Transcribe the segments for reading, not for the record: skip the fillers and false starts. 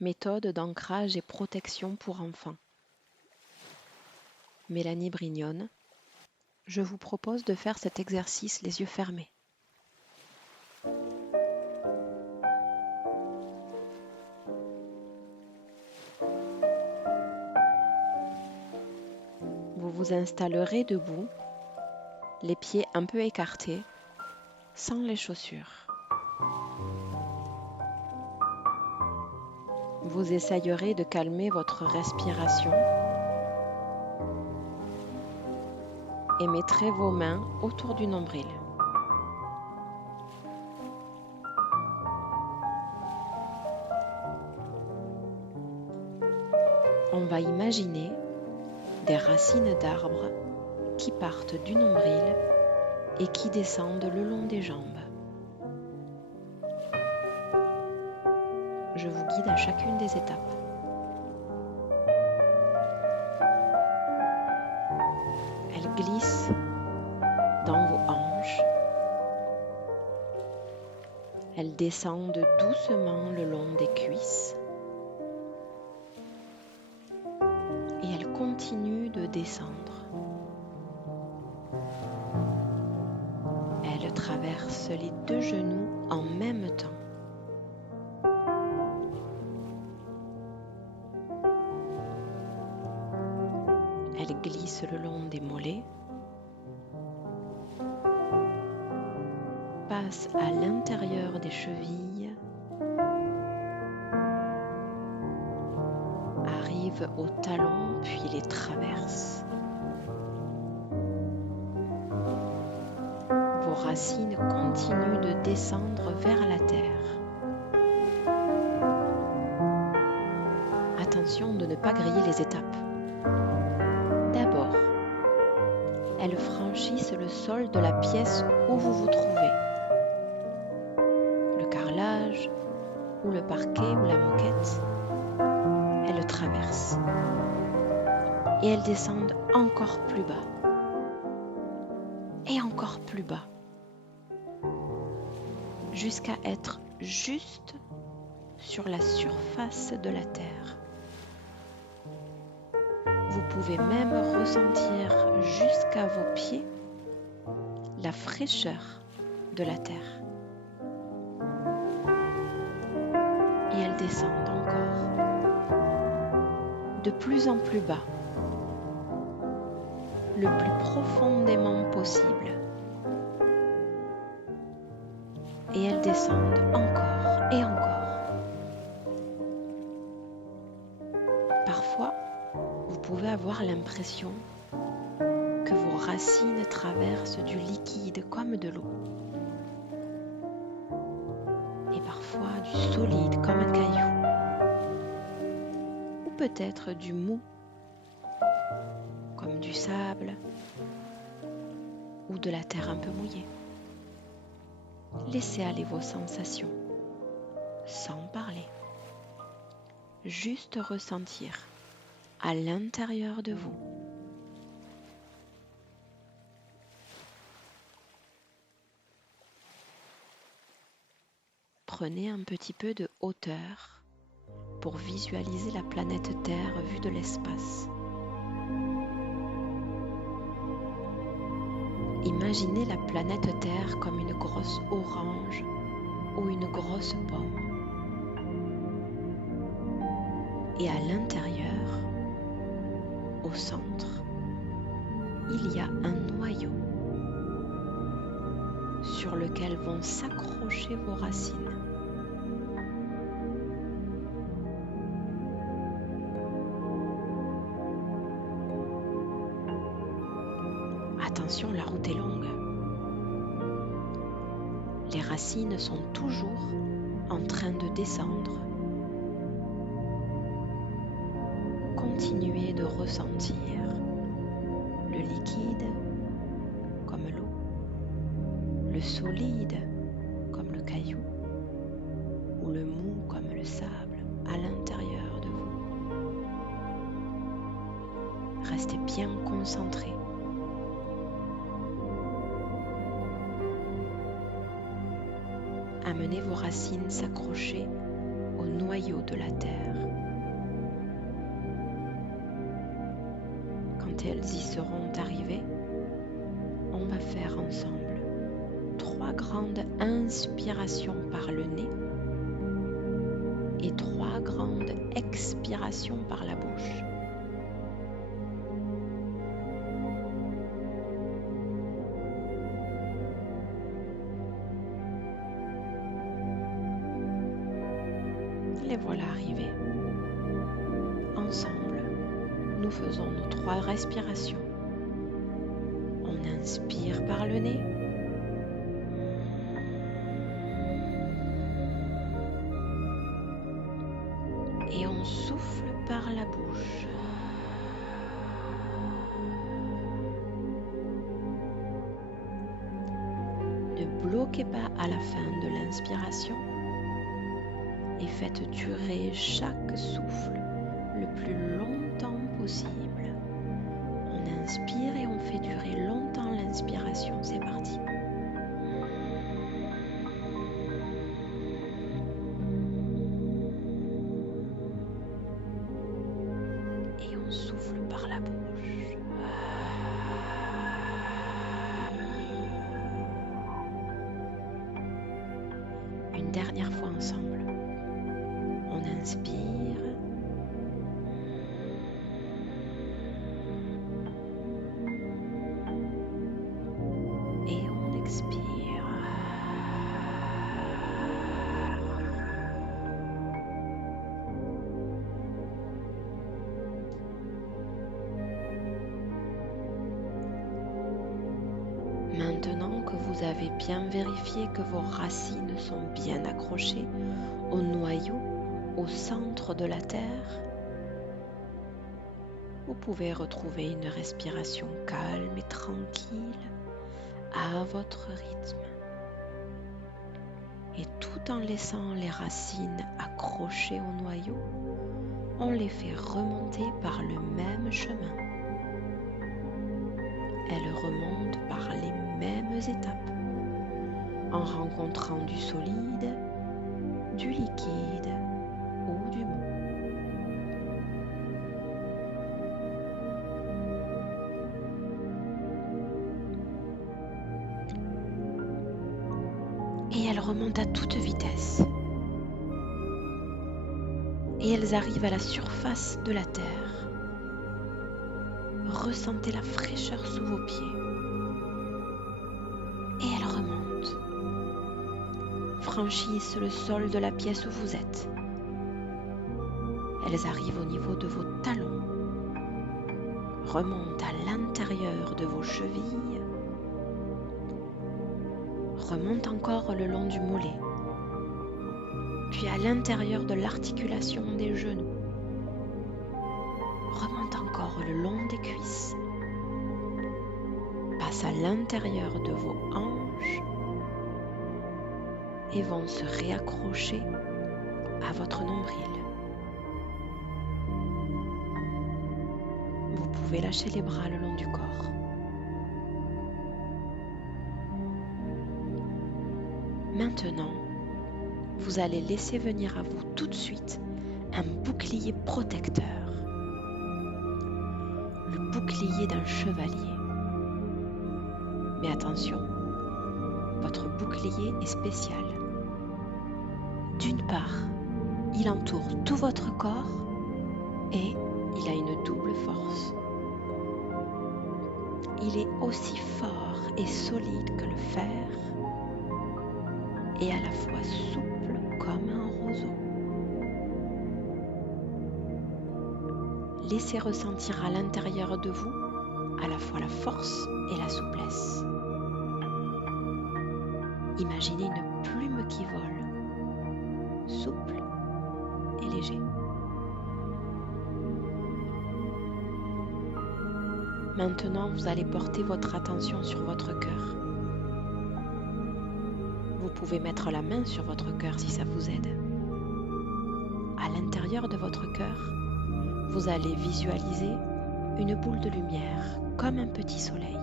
méthode d'ancrage et protection pour enfants. Mélanie Brignone, je vous propose de faire cet exercice les yeux fermés. Vous vous installerez debout, les pieds un peu écartés, sans les chaussures. Vous essayerez de calmer votre respiration et mettrez vos mains autour du nombril. On va imaginer des racines d'arbres qui partent du nombril et qui descendent le long des jambes. Je vous guide à chacune des étapes. Elles glissent dans vos hanches. Elles descendent doucement le long des cuisses. Et elles continuent de descendre. Elles traversent les deux genoux en même temps. Elles glissent le long des mollets, passent à l'intérieur des chevilles, arrivent aux talons puis les traversent. Vos racines continuent de descendre vers la terre. Attention de ne pas griller les étapes. D'abord, elles franchissent le sol de la pièce où vous vous trouvez. Le carrelage, ou le parquet, ou la moquette. Elles le traversent. Et elles descendent encore plus bas. Et encore plus bas. Jusqu'à être juste sur la surface de la terre. Vous pouvez même ressentir jusqu'à vos pieds la fraîcheur de la terre. Et elles descendent encore, de plus en plus bas, le plus profondément possible. Et elles descendent encore et encore. Parfois, vous pouvez avoir l'impression que vos racines traversent du liquide comme de l'eau. Et parfois du solide comme un caillou. Ou peut-être du mou, comme du sable ou de la terre un peu mouillée. Laissez aller vos sensations, sans parler. Juste ressentir à l'intérieur de vous. Prenez un petit peu de hauteur pour visualiser la planète Terre vue de l'espace. Imaginez la planète Terre comme une grosse orange ou une grosse pomme. Et à l'intérieur, au centre, il y a un noyau sur lequel vont s'accrocher vos racines. Attention, la route est longue. Les racines sont toujours en train de descendre. Continuez de ressentir le liquide comme l'eau, le solide comme le caillou ou le mou comme le sable à l'intérieur de vous. Restez bien concentrés. Amenez vos racines s'accrocher au noyau de la Terre. Quand elles y seront arrivées, on va faire ensemble 3 grandes inspirations par le nez et 3 grandes expirations par la bouche. Les voilà arrivés. Ensemble, nous faisons nos 3 respirations. On inspire par le nez. Et on souffle par la bouche. Ne bloquez pas à la fin de l'inspiration et faites durer chaque souffle le plus longtemps possible. On inspire et on fait durer longtemps l'inspiration. C'est parti. Et on souffle par la bouche. Une dernière fois ensemble. On inspire. Et on expire. Maintenant que vous avez bien vérifié que vos racines sont bien accrochées au noyau, au centre de la Terre, vous pouvez retrouver une respiration calme et tranquille à votre rythme. Et tout en laissant les racines accrochées au noyau, on les fait remonter par le même chemin. Elles remontent par les mêmes étapes, en rencontrant du solide, du liquide ou du mou. Et elles remontent à toute vitesse. Et elles arrivent à la surface de la Terre. Ressentez la fraîcheur sous vos pieds. Et elles remontent. Franchissent le sol de la pièce où vous êtes. Elles arrivent au niveau de vos talons. Remontent à l'intérieur de vos chevilles. Remontent encore le long du mollet. Puis à l'intérieur de l'articulation des genoux. Remontent encore le long des cuisses. Passent à l'intérieur de vos hanches et vont se réaccrocher à votre nombril. Vous pouvez lâcher les bras le long du corps. Maintenant, vous allez laisser venir à vous tout de suite un bouclier protecteur. Le bouclier d'un chevalier. Mais attention, votre bouclier est spécial. D'une part, il entoure tout votre corps et il a une double force. Il est aussi fort et solide que le fer et à la fois souple comme un roseau. Laissez ressentir à l'intérieur de vous à la fois la force et la souplesse. Imaginez une plume qui vole, souple et léger. Maintenant, vous allez porter votre attention sur votre cœur. Vous pouvez mettre la main sur votre cœur si ça vous aide. À l'intérieur de votre cœur, vous allez visualiser une boule de lumière comme un petit soleil,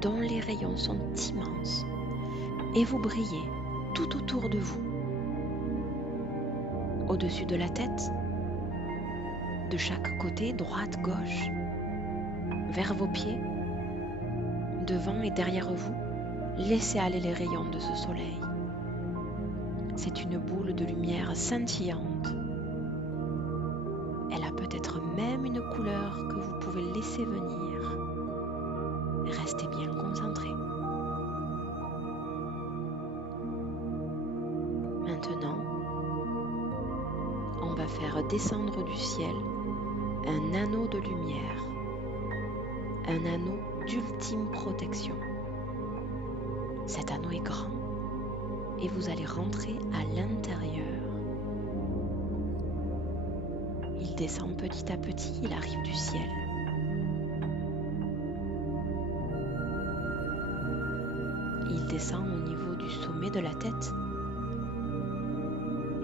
dont les rayons sont immenses et vous brillez tout autour de vous. au-dessus de la tête, de chaque côté, droite, gauche, vers vos pieds, devant et derrière vous. Laissez aller les rayons de ce soleil. C'est une boule de lumière scintillante. Elle a peut-être même une couleur que vous pouvez laisser venir. Restez bien concentré. Maintenant, on va faire descendre du ciel un anneau de lumière, un anneau d'ultime protection. Cet anneau est grand et vous allez rentrer à l'intérieur. Il descend petit à petit, il arrive du ciel. Il descend au niveau du sommet de la tête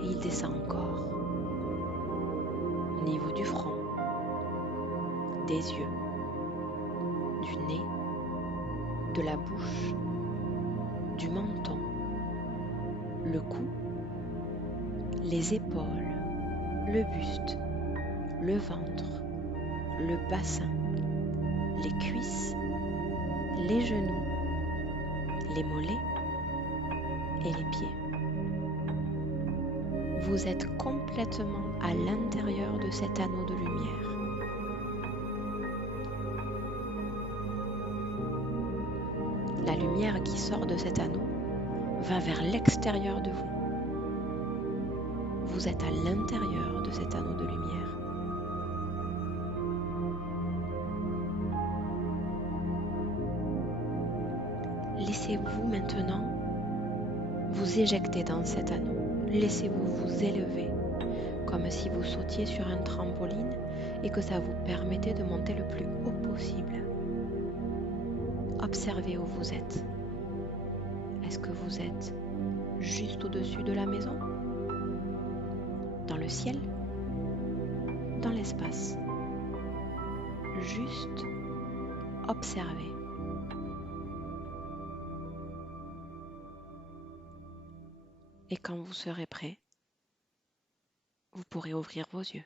et il descend encore au niveau du front, des yeux, du nez, de la bouche, du menton, le cou, les épaules, le buste, le ventre, le bassin, les cuisses, les genoux, les mollets et les pieds. Vous êtes complètement à l'intérieur de cet anneau de lumière. La lumière qui sort de cet anneau va vers l'extérieur de vous. Vous êtes à l'intérieur de cet anneau de lumière. Laissez-vous maintenant vous éjecter dans cet anneau. Laissez-vous vous élever, comme si vous sautiez sur un trampoline et que ça vous permettait de monter le plus haut possible. Observez où vous êtes. Est-ce que vous êtes juste au-dessus de la maison? Dans le ciel? Dans l'espace? Juste observez. Et quand vous serez prêt, vous pourrez ouvrir vos yeux.